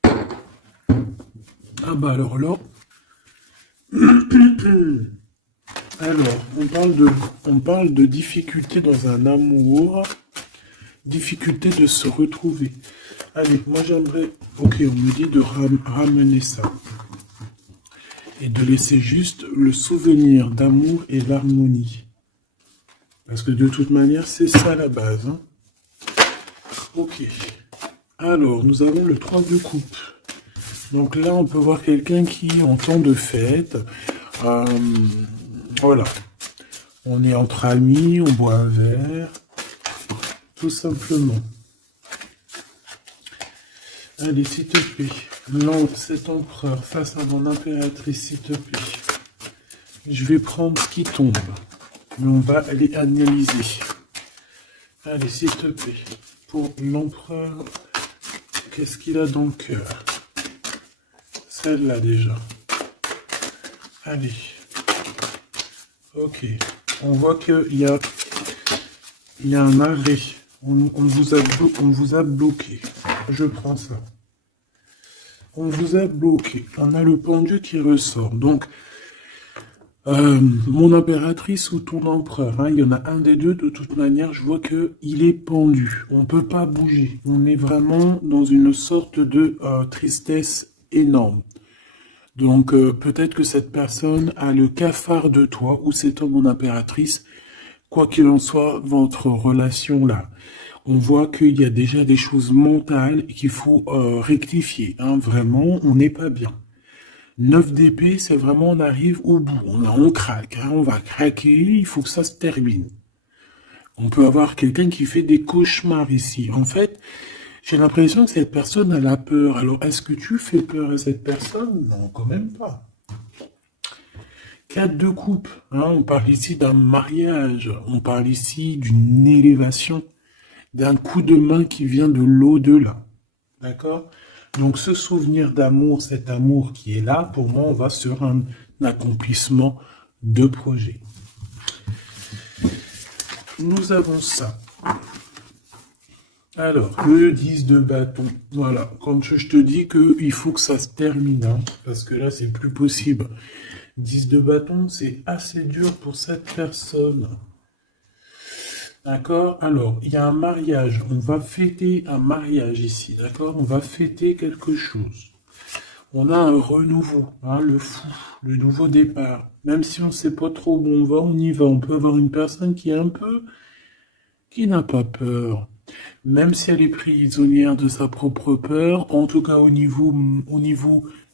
Ah bah alors là... Alors, on parle de difficulté dans un amour, difficulté de se retrouver. Allez, moi j'aimerais... Ok, on me dit de ramener ça. Et de laisser juste le souvenir d'amour et l'harmonie. Parce que de toute manière, c'est ça la base. Hein. Ok. Alors, nous avons le 3 de coupe. Donc là, on peut voir quelqu'un qui, en temps de fête, euh, voilà. On est entre amis, on boit un verre, tout simplement. Allez, s'il te plaît. Cet empereur face à mon impératrice, s'il te plaît. Je vais prendre ce qui tombe. Mais on va aller analyser. Allez, s'il te plaît. Pour l'empereur, qu'est-ce qu'il a dans le cœur? Celle-là déjà. Allez. Ok. On voit qu'il y a un arrêt. On vous a bloqué. Je prends ça. On vous a bloqué. On a le pendu qui ressort. Donc, mon impératrice ou ton empereur, hein, il y en a un des deux, de toute manière, je vois qu'il est pendu. On ne peut pas bouger. On est vraiment dans une sorte de tristesse énorme. Donc, peut-être que cette personne a le cafard de toi, ou cet homme, mon impératrice, quoi qu'il en soit, votre relation là. On voit qu'il y a déjà des choses mentales qu'il faut rectifier. Hein, vraiment, on n'est pas bien. 9 d'épée, c'est vraiment on arrive au bout. On craque, hein, on va craquer, il faut que ça se termine. On peut avoir quelqu'un qui fait des cauchemars ici. En fait, j'ai l'impression que cette personne a la peur. Alors, est-ce que tu fais peur à cette personne? Non, quand même pas. 4 de coupe, hein, on parle ici d'un mariage, on parle ici d'une élévation, d'un coup de main qui vient de l'au-delà. D'accord? Donc ce souvenir d'amour, cet amour qui est là, pour moi, on va sur un accomplissement de projet. Nous avons ça. Alors, le 10 de bâton. Voilà, quand je te dis qu'il faut que ça se termine, hein, parce que là, c'est plus possible. 10 de bâton, c'est assez dur pour cette personne. D'accord? Alors, il y a un mariage. On va fêter un mariage ici. D'accord? On va fêter quelque chose. On a un renouveau, hein, le fou, le nouveau départ. Même si on ne sait pas trop où on y va. On peut avoir une personne qui est un peu... qui n'a pas peur. Même si elle est prisonnière de sa propre peur, en tout cas au niveau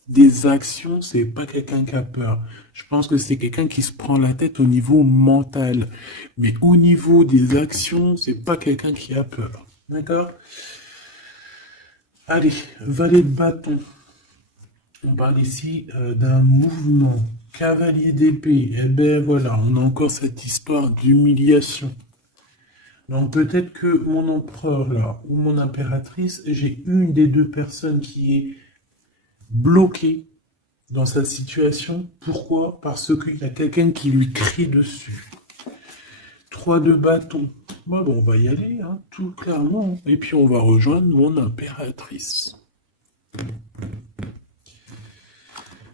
des actions, c'est pas quelqu'un qui a peur. Je pense que c'est quelqu'un qui se prend la tête au niveau mental. Mais au niveau des actions, c'est pas quelqu'un qui a peur. D'accord? Allez, valet de bâton. On parle ici d'un mouvement. Cavalier d'épée. Eh ben voilà, on a encore cette histoire d'humiliation. Donc peut-être que mon empereur là, ou mon impératrice, j'ai une des deux personnes qui est bloquée dans cette situation. Pourquoi? Parce qu'il y a quelqu'un qui lui crie dessus. 3 de bâton. Bon, on va y aller, hein, tout clairement. Et puis on va rejoindre mon impératrice.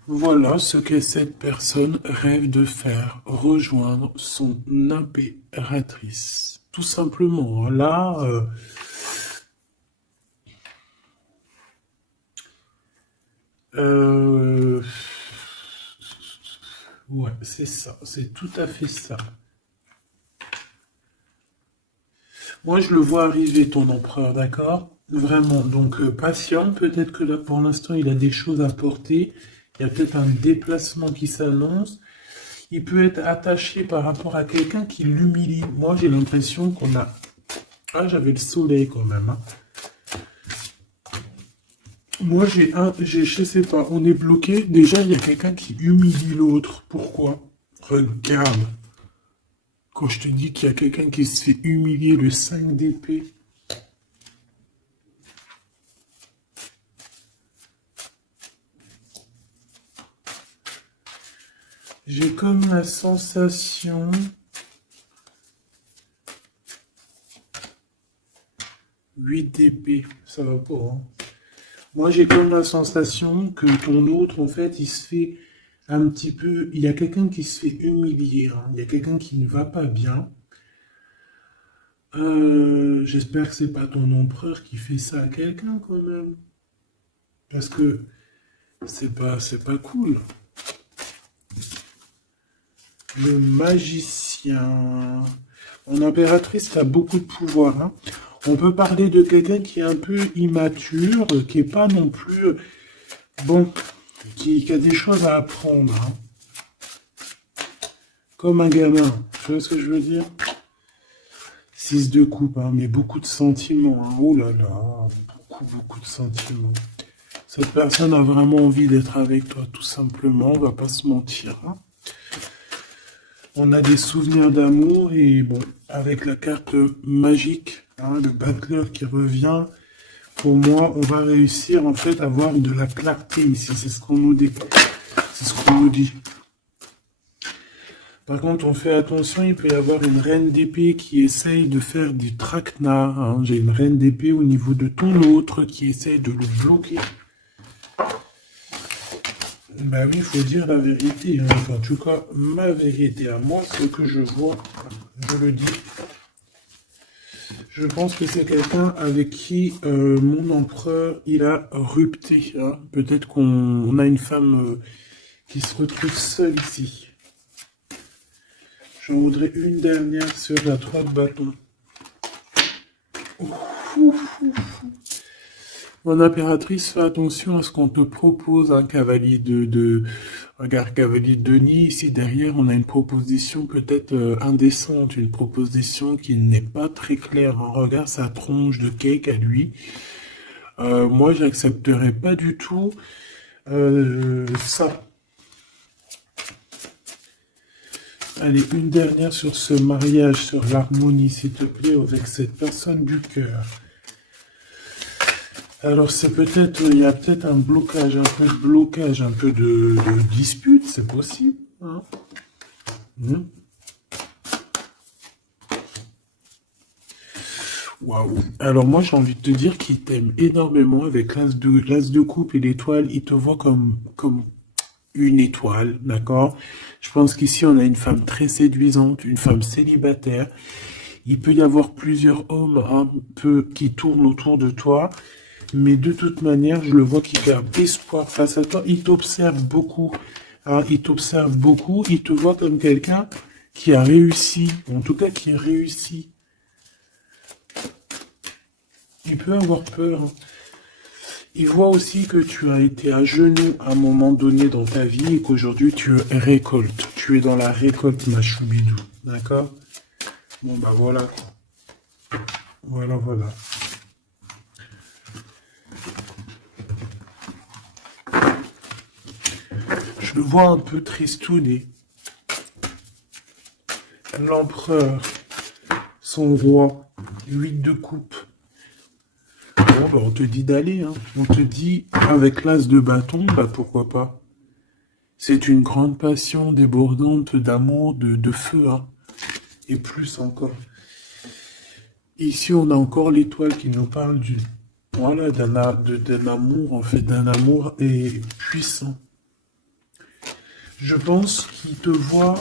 Voilà ce que cette personne rêve de faire, rejoindre son impératrice. Tout simplement, là, ouais, c'est ça, c'est tout à fait ça. Moi, je le vois arriver, ton empereur, d'accord? Vraiment, donc patient, peut-être que là, pour l'instant, il a des choses à porter. Il y a peut-être un déplacement qui s'annonce. Il peut être attaché par rapport à quelqu'un qui l'humilie. Moi, j'ai l'impression qu'on a... Ah, j'avais le soleil quand même, hein. Moi, je sais pas, on est bloqué. Déjà, il y a quelqu'un qui humilie l'autre. Pourquoi? Regarde. Quand je te dis qu'il y a quelqu'un qui se fait humilier, le 5 d'épée. J'ai comme la sensation 8 d'épée, ça va pas, hein. Moi, j'ai comme la sensation que ton autre, en fait, il se fait un petit peu... Il y a quelqu'un qui se fait humilier, hein. Il y a quelqu'un qui ne va pas bien. J'espère que c'est pas ton empereur qui fait ça à quelqu'un, quand même. Parce que c'est pas cool. Le magicien. Mon impératrice a beaucoup de pouvoir, hein. On peut parler de quelqu'un qui est un peu immature, qui est pas non plus... Bon, qui a des choses à apprendre, hein. Comme un gamin. Tu vois ce que je veux dire? 6 de coupe, hein, mais beaucoup de sentiments, hein. Oh là là, beaucoup de sentiments. Cette personne a vraiment envie d'être avec toi, tout simplement, on va pas se mentir, hein. On a des souvenirs d'amour et bon, avec la carte magique, hein, le battleur qui revient, pour moi, on va réussir en fait à avoir de la clarté ici. C'est ce qu'on nous dit. C'est ce qu'on nous dit. Par contre, on fait attention, il peut y avoir une reine d'épée qui essaye de faire du traquenard, hein. J'ai une reine d'épée au niveau de ton autre qui essaye de le bloquer. Bah oui, il faut dire la vérité, hein. En tout cas, ma vérité à moi, ce que je vois, je le dis. Je pense que c'est quelqu'un avec qui mon empereur, il a rupté, hein. Peut-être qu'on a une femme qui se retrouve seule ici. J'en voudrais une dernière sur la 3 de bâton. Mon impératrice, fais attention à ce qu'on te propose, un cavalier Regarde, cavalier de Denis, ici derrière, on a une proposition peut-être indécente, une proposition qui n'est pas très claire, hein. Regarde sa tronche de cake à lui. Moi, j'accepterais pas du tout ça. Allez, une dernière sur ce mariage, sur l'harmonie, s'il te plaît, avec cette personne du cœur. Alors, c'est peut-être, il y a peut-être un blocage, un peu de blocage, un peu de dispute, c'est possible, hein. Waouh. Alors moi j'ai envie de te dire qu'il t'aime énormément avec l'as de coupe et l'étoile, il te voit comme une étoile, d'accord? Je pense qu'ici on a une femme très séduisante, une femme célibataire. Il peut y avoir plusieurs hommes un peu qui tournent autour de toi, mais de toute manière, je le vois qui garde espoir face à toi. Il t'observe beaucoup, hein, il t'observe beaucoup, il te voit comme quelqu'un qui a réussi, en tout cas qui réussit. Il peut avoir peur, hein. Il voit aussi que tu as été à genoux à un moment donné dans ta vie et qu'aujourd'hui tu récoltes. Tu es dans la récolte, ma choubidou. D'accord? Bon, bah voilà. Voilà. Je le vois un peu tristouné. L'empereur, son roi, 8 de coupe. Bon, bah, on te dit d'aller, hein. On te dit, avec l'as de bâton, bah pourquoi pas. C'est une grande passion débordante d'amour, de feu, hein. Et plus encore. Ici, on a encore l'étoile qui nous parle voilà, d'un amour, en fait, d'un amour et puissant. Je pense qu'il te voit,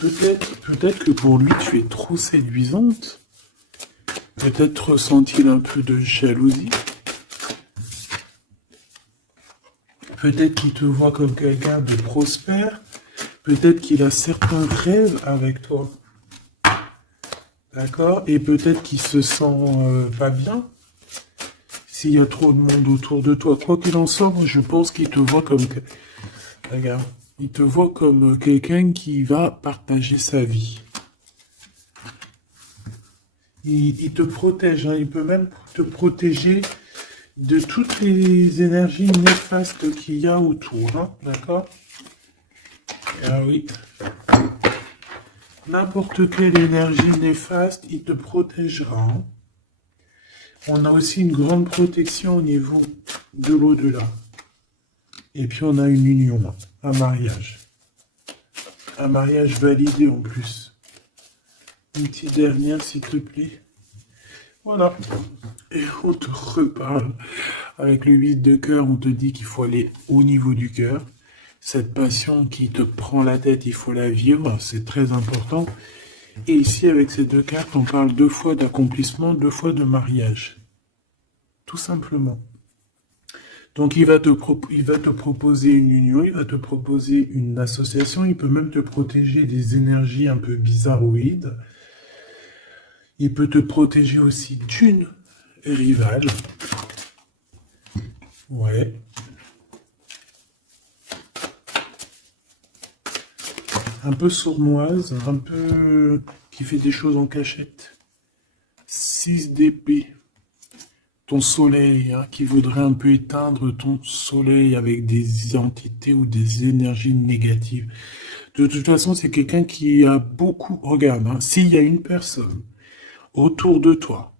peut-être que pour lui, tu es trop séduisante. Peut-être ressent-il un peu de jalousie. Peut-être qu'il te voit comme quelqu'un de prospère. Peut-être qu'il a certains rêves avec toi. D'accord? Et peut-être qu'il se sent pas bien. S'il y a trop de monde autour de toi. Quoi qu'il en soit, moi, je pense qu'il te voit comme... Regarde. Il te voit comme quelqu'un qui va partager sa vie. Il te protège, hein. Il peut même te protéger de toutes les énergies néfastes qu'il y a autour, hein. D'accord? Ah oui. N'importe quelle énergie néfaste, il te protégera, hein. On a aussi une grande protection au niveau de l'au-delà. Et puis on a une union, un mariage. Un mariage validé en plus. Une petite dernière, s'il te plaît. Voilà. Et on te reparle. Avec le 8 de cœur, on te dit qu'il faut aller au niveau du cœur. Cette passion qui te prend la tête, il faut la vivre, c'est très important. Et ici, avec ces deux cartes, on parle 2 fois d'accomplissement, 2 fois de mariage. Tout simplement. Donc il va te proposer une union, il va te proposer une association, il peut même te protéger des énergies un peu bizarroïdes. Il peut te protéger aussi d'une rivale. Ouais. Un peu sournoise, un peu qui fait des choses en cachette. 6 d'épée. Ton soleil, hein, qui voudrait un peu éteindre ton soleil avec des entités ou des énergies négatives. De toute façon, c'est quelqu'un qui a beaucoup... Regarde, hein, s'il y a une personne autour de toi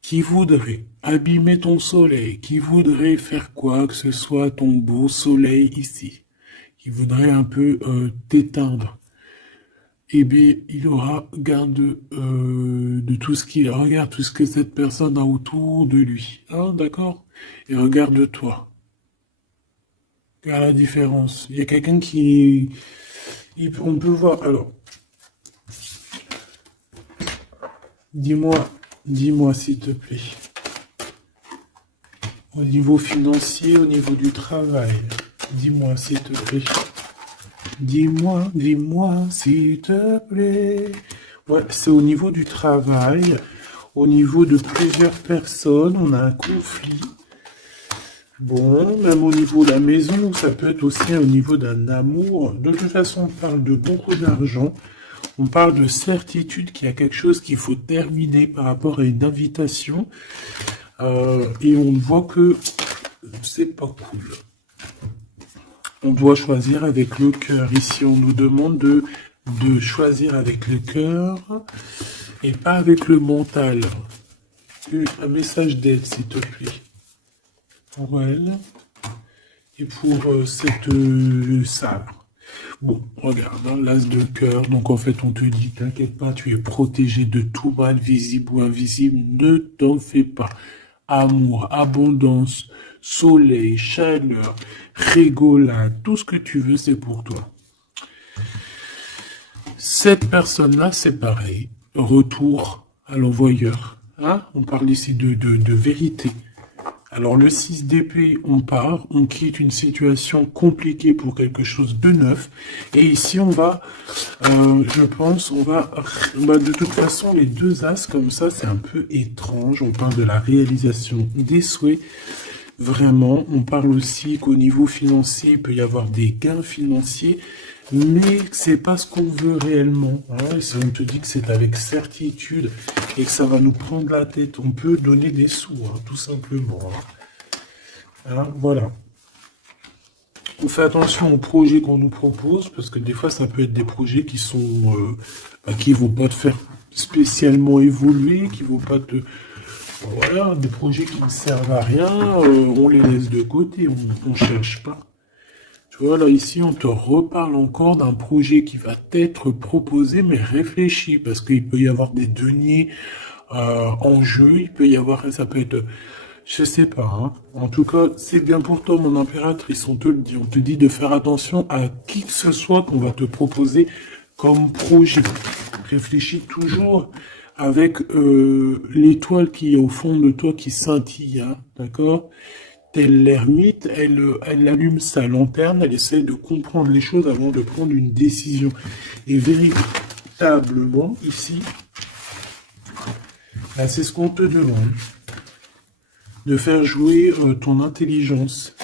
qui voudrait abîmer ton soleil, qui voudrait faire quoi que ce soit ton beau soleil ici, qui voudrait un peu t'éteindre, eh bien, il aura garde de tout ce qu'il regarde, tout ce que cette personne a autour de lui. Hein, d'accord? Et regarde-toi. Regarde la différence. Il y a quelqu'un qui... on peut voir... Alors, dis-moi s'il te plaît. Au niveau financier, au niveau du travail. Dis-moi s'il te plaît. Dis-moi s'il te plaît. Ouais, c'est au niveau du travail, au niveau de plusieurs personnes, on a un conflit. Bon, même au niveau de la maison, ça peut être aussi au niveau d'un amour. De toute façon, on parle de beaucoup d'argent. On parle de certitude qu'il y a quelque chose qu'il faut terminer par rapport à une invitation. Et on voit que c'est pas cool. On doit choisir avec le cœur. Ici, on nous demande de choisir avec le cœur et pas avec le mental. Un message d'aide, s'il te plaît. Pour elle et pour cette sœur. Bon, regarde, hein, l'as de cœur. Donc, en fait, on te dit, t'inquiète pas, tu es protégé de tout mal, visible ou invisible. Ne t'en fais pas. Amour, abondance, soleil, chaleur, rigolade, tout ce que tu veux, c'est pour toi. Cette personne-là, c'est pareil. Retour à l'envoyeur. Hein? On parle ici de vérité. Alors le 6 d'épée, on part, on quitte une situation compliquée pour quelque chose de neuf. Et ici, on va, je pense, de toute façon, les deux as comme ça, c'est un peu étrange. On parle de la réalisation des souhaits. Vraiment, on parle aussi qu'au niveau financier, il peut y avoir des gains financiers, mais c'est pas ce qu'on veut réellement. Hein. Et si on te dit que c'est avec certitude et que ça va nous prendre la tête, on peut donner des sous, hein, tout simplement. Hein, voilà. On fait attention aux projets qu'on nous propose, parce que des fois, ça peut être des projets qui sont, qui vont pas te faire spécialement évoluer, qui vont pas te... Voilà, des projets qui ne servent à rien, on les laisse de côté, on cherche pas. Tu vois, là, ici, on te reparle encore d'un projet qui va t'être proposé, mais réfléchi, parce qu'il peut y avoir des deniers en jeu, il peut y avoir, ça peut être, je sais pas, hein. En tout cas, c'est bien pour toi, mon impératrice, on te le dit, on te dit de faire attention à qui que ce soit qu'on va te proposer comme projet. Réfléchis toujours avec l'étoile qui est au fond de toi qui scintille, hein, d'accord? Telle l'ermite, elle allume sa lanterne, elle essaie de comprendre les choses avant de prendre une décision. Et véritablement, ici, là, c'est ce qu'on te demande. De faire jouer ton intelligence,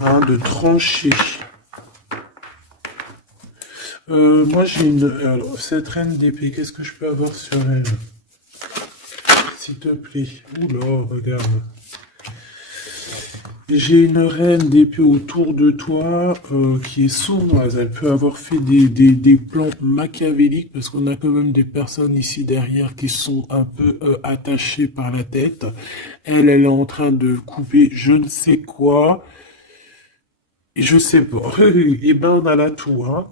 hein, de trancher. Moi, j'ai une... Alors, cette reine d'épée, qu'est-ce que je peux avoir sur elle? S'il te plaît. Oula, regarde. J'ai une reine d'épée autour de toi qui est sournoise. Elle peut avoir fait des plans machiavéliques parce qu'on a quand même des personnes ici derrière qui sont un peu attachées par la tête. Elle est en train de couper je ne sais quoi. Et je sais pas. Et ben on a la tour. Hein.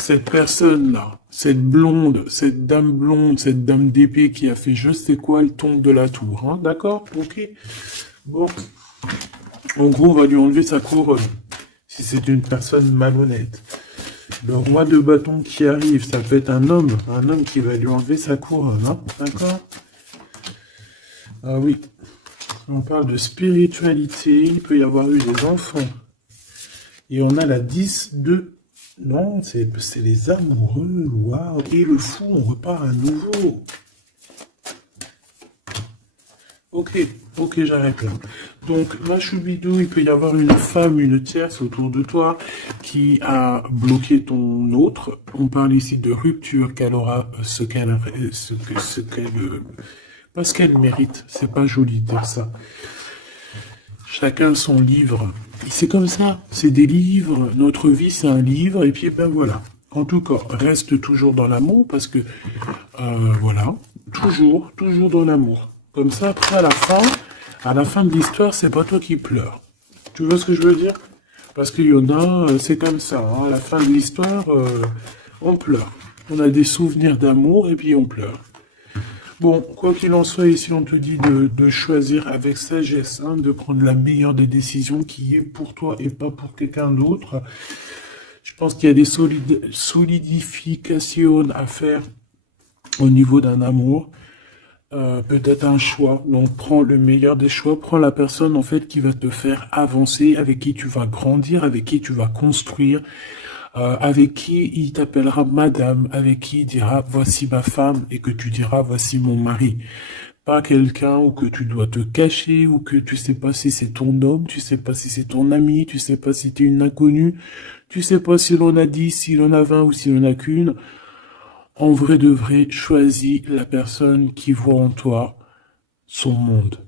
cette personne-là, cette blonde, cette dame d'épée qui a fait je sais quoi, elle tombe de la tour, hein, d'accord? Ok. Bon, en gros, on va lui enlever sa couronne, si c'est une personne malhonnête. Le roi de bâton qui arrive, ça peut être un homme qui va lui enlever sa couronne, hein, d'accord? Ah oui, on parle de spiritualité, il peut y avoir eu des enfants. Et on a la 10 de... Non, c'est les amoureux, waouh. Et le fou, on repart à nouveau. Ok, j'arrête là. Donc, Machubidou, il peut y avoir une femme, une tierce autour de toi qui a bloqué ton autre. On parle ici de rupture, qu'elle aura pas ce qu'elle mérite. C'est pas joli de dire ça. Chacun son livre. Et c'est comme ça, c'est des livres. Notre vie, c'est un livre. Et puis, ben voilà. En tout cas, reste toujours dans l'amour parce que, voilà, toujours dans l'amour. Comme ça, après, à la fin de l'histoire, c'est pas toi qui pleures. Tu vois ce que je veux dire? Parce qu'il y en a, c'est comme ça. Hein, à la fin de l'histoire, on pleure. On a des souvenirs d'amour et puis on pleure. Bon, quoi qu'il en soit, ici, on te dit de choisir avec sagesse, hein, de prendre la meilleure des décisions qui est pour toi et pas pour quelqu'un d'autre. Je pense qu'il y a des solidifications à faire au niveau d'un amour. Peut-être un choix. Donc, prends le meilleur des choix. Prends la personne, en fait, qui va te faire avancer, avec qui tu vas grandir, avec qui tu vas construire, avec qui il t'appellera madame, avec qui il dira voici ma femme et que tu diras voici mon mari. Pas quelqu'un où que tu dois te cacher, ou que tu sais pas si c'est ton homme, tu sais pas si c'est ton ami, tu sais pas si t'es une inconnue, tu sais pas si l'on a 10, si l'on a 20 ou si l'on a qu'une. En vrai de vrai, choisis la personne qui voit en toi son monde.